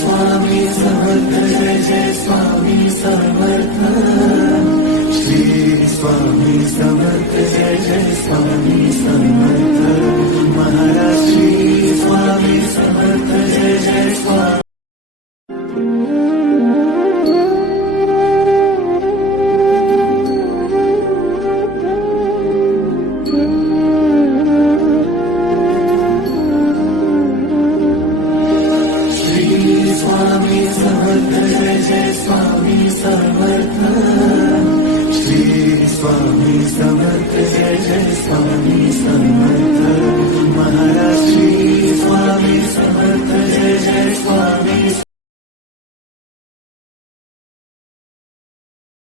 Swami Samarth Jai Jai Swami Samarth Shri Swami Samarth Jai Jai Swami Samarth Maharaj Shri Swami Samarth Jai Jai Swami Swami Samarth Jai Jai Swami Samarth Shri Swami Samarth